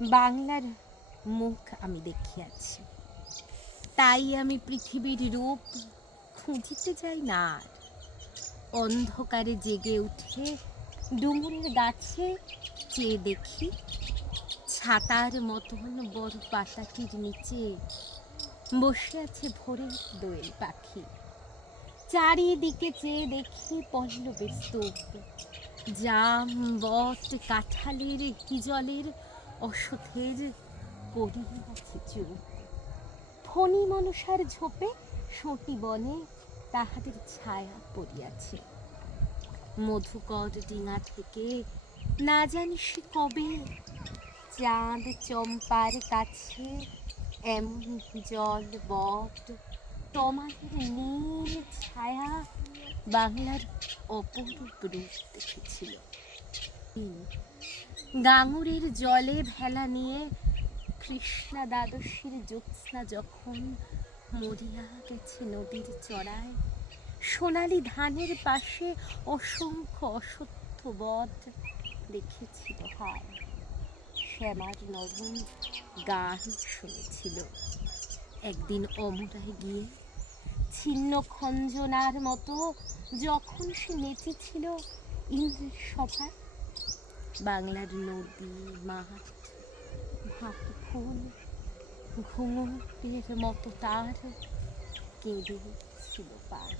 বাংলার মুখ আমি দেখিয়াছি, তাই আমি পৃথিবীর রূপ খুঁজিতে যাই না আর। অন্ধকারে জেগে উঠে ডুমুরের গাছে চেয়ে দেখি, ছাতার মতন বড় পাতাটির নিচে বসে আছে ভোরের দোয়েল পাখি। চারিদিকে চেয়ে দেখি পল্লবের স্তূপ, জাম বট কাঁঠালের হিজলের অশ্বথের পড়িয়া আছে চুপ। ফণি মনসার ঝোপে সঁটি বনে তাহাদের ছায়া পড়িয়াছে। মধুকর ডিঙা থেকে না জানি সে কবে চাঁদ চম্পার কাছে এমন জল বট তমালের নীল ছায়া বাংলার অপরূপ রূপ দেখেছিল। গাঙুরের জলে ভেলা নিয়ে কৃষ্ণা দ্বাদশীর জ্যোৎস্না যখন মরিয়া গেছে নদীর চড়ায়, সোনালি ধানের পাশে অসংখ্য অশ্বত্থ বট দেখেছিল হায়। শ্যামার নরম গান শুনেছিল। একদিন অমরায় গিয়ে ছিন্ন খঞ্জনার মতো যখন সে নেচেছিল ইন্দ্রের সভায়, বাংলার নদী মাঠ ভাটি ফুল ঘুঙুরের মতো তার কেঁদে ছিল পার।